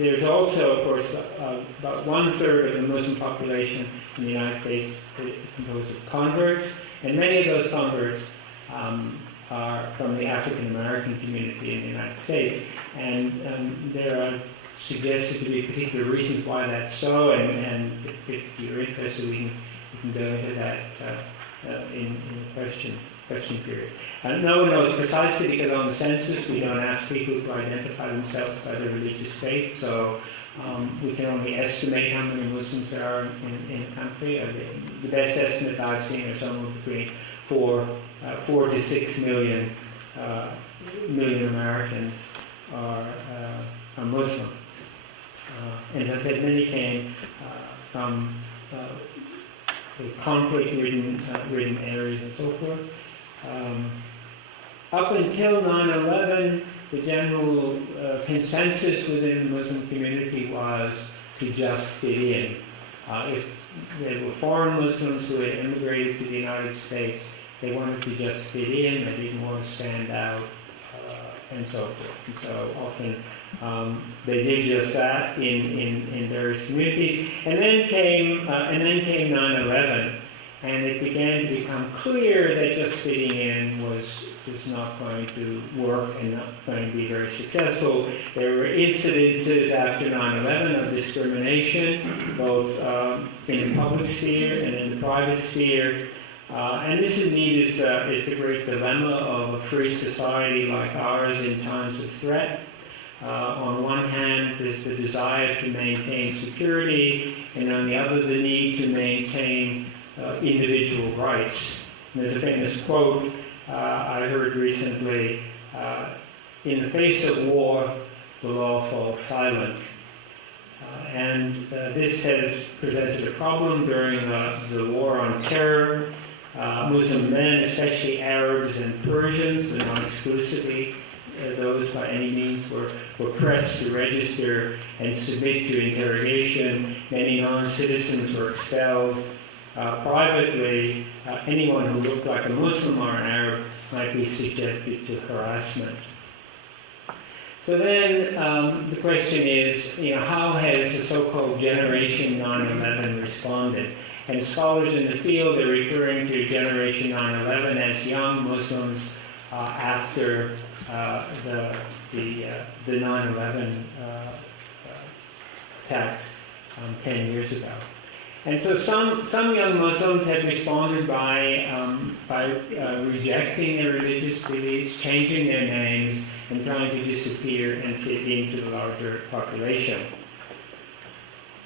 there's also, of course, about 1/3 of the Muslim population in the United States composed of converts, and many of those converts are from the African American community in the United States, and there are suggested to be particular reasons why that's so, and if you're interested, we can go into that in the question period. No one knows precisely, because on the census we don't ask people to identify themselves by their religious faith, so we can only estimate how many Muslims there are in the country. The best estimates I've seen are somewhere between 4 to 6 million Americans are Muslim. And as I said, many came from conflict-ridden areas and so forth. Up until 9/11, the general consensus within the Muslim community was to just fit in. If there were foreign Muslims who had immigrated to the United States, they wanted to just fit in, they didn't want to stand out, and so forth. And so often they did just that in various communities. And then came 9/11, and it began to become clear that just fitting in was not going to work and not going to be very successful. There were incidences after 9/11 of discrimination, both in the public sphere and in the private sphere. And this indeed is the great dilemma of a free society like ours in times of threat. On one hand, there's the desire to maintain security, and on the other, the need to maintain individual rights. And there's a famous quote I heard recently, in the face of war, the law falls silent. And this has presented a problem during the war on terror. Muslim men, especially Arabs and Persians, but not exclusively those by any means, were pressed to register and submit to interrogation. Many non-citizens were expelled. Privately, anyone who looked like a Muslim or an Arab might be subjected to harassment. So then the question is, how has the so-called Generation 9/11 responded? And scholars in the field are referring to Generation 9/11 as young Muslims after the 9/11 attacks 10 years ago. And so some young Muslims have responded by rejecting their religious beliefs, changing their names, and trying to disappear and fit into the larger population.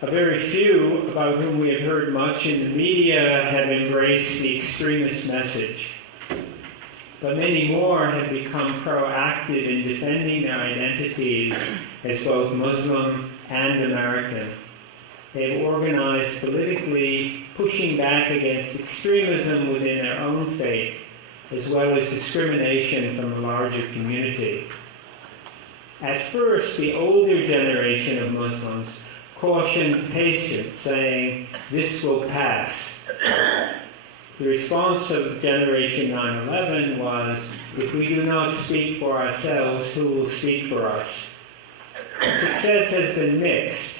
A very few, about whom we have heard much in the media, have embraced the extremist message. But many more have become proactive in defending their identities as both Muslim and American. They've organized politically, pushing back against extremism within their own faith, as well as discrimination from the larger community. At first, the older generation of Muslims cautioned patience, saying, "This will pass." The response of Generation 9/11 was, "If we do not speak for ourselves, who will speak for us?" Success has been mixed.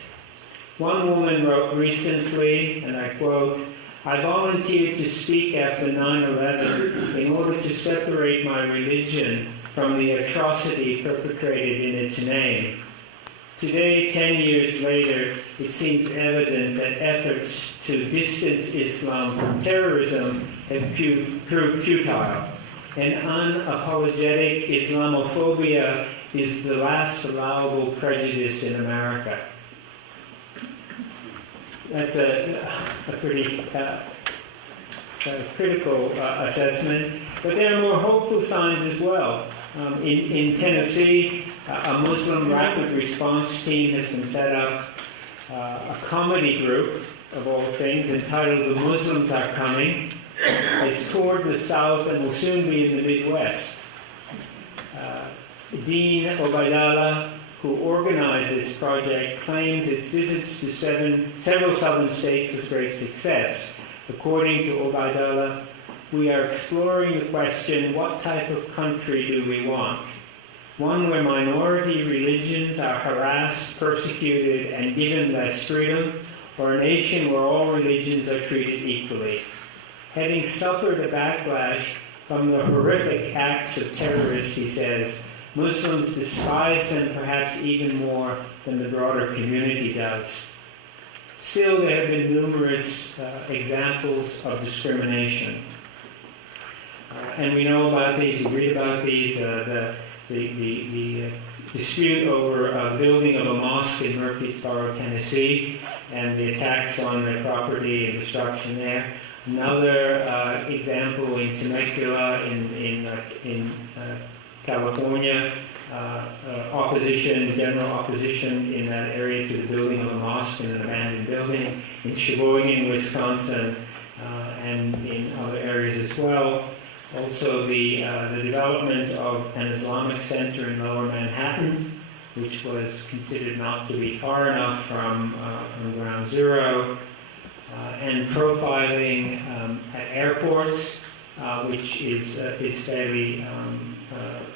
One woman wrote recently, and I quote, "I volunteered to speak after 9/11 in order to separate my religion from the atrocity perpetrated in its name. Today, 10 years later, it seems evident that efforts to distance Islam from terrorism have proved futile, and unapologetic Islamophobia is the last allowable prejudice in America." That's a pretty critical assessment, but there are more hopeful signs as well. In Tennessee, a Muslim rapid response team has been set up, a comedy group, of all things, entitled "The Muslims Are Coming." It's toured the South and will soon be in the Midwest. Dean Obaidallah, who organized this project, claims its visits to several southern states was great success. According to Obaidallah, "We are exploring the question, what type of country do we want? one where minority religions are harassed, persecuted, and given less freedom, or a nation where all religions are treated equally. Having suffered a backlash from the horrific acts of terrorists, he says, Muslims despise them perhaps even more than the broader community does. Still, there have been numerous examples of discrimination. And we know about these, we read about these, the dispute over a building of a mosque in Murfreesboro, Tennessee, and the attacks on their property and destruction there. Another example in Temecula, in California, general opposition in that area to the building of a mosque in an abandoned building. In Sheboygan, Wisconsin, and in other areas as well. Also, the development of an Islamic center in Lower Manhattan, which was considered not to be far enough from ground zero, and profiling at airports, which is fairly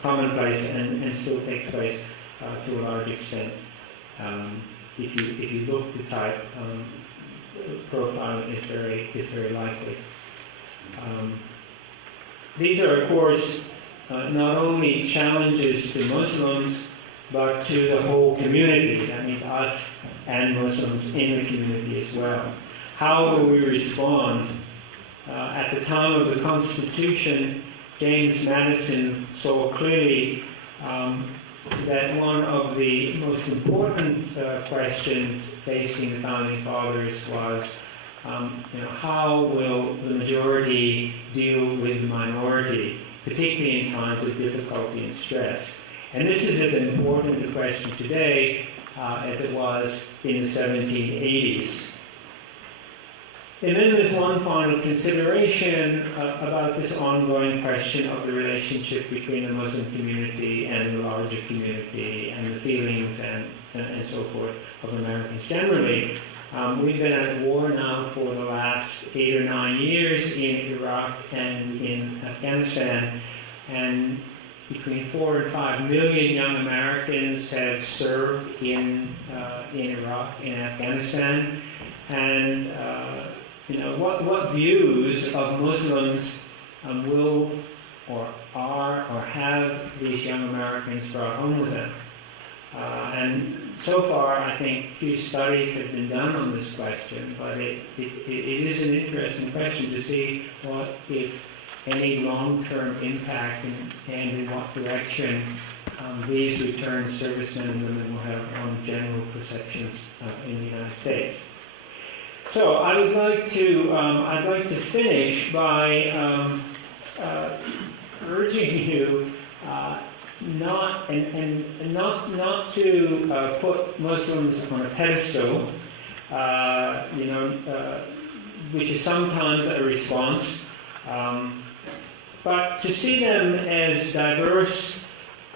commonplace and still takes place to a large extent. If you look the type, profiling is very likely. These are, of course, not only challenges to Muslims, but to the whole community. That means us and Muslims in the community as well. How will we respond? At the time of the Constitution, James Madison saw clearly that one of the most important questions facing the Founding Fathers was how will the majority deal with the minority, particularly in times of difficulty and stress? And this is as important a question today as it was in the 1780s. And then there's one final consideration about this ongoing question of the relationship between the Muslim community and the larger community and the feelings and so forth of Americans generally. We've been at war now for the last 8 or 9 years in Iraq and in Afghanistan, and between 4 and 5 million young Americans have served in Iraq and Afghanistan. And what views of Muslims will or are or have these young Americans brought home with them? And so far, I think few studies have been done on this question, but it is an interesting question to see what, if any, long-term impact and in what direction these returned servicemen and women will have on general perceptions in the United States. So I would like to I'd like to finish by urging you not to put Muslims on a pedestal, which is sometimes a response, but to see them as diverse,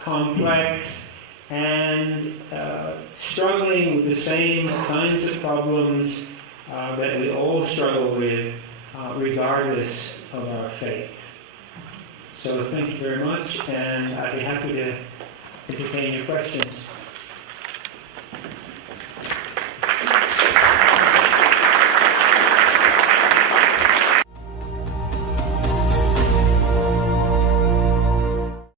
complex, and struggling with the same kinds of problems that we all struggle with, regardless of our faith. So thank you very much, and I'd be happy to entertain your questions.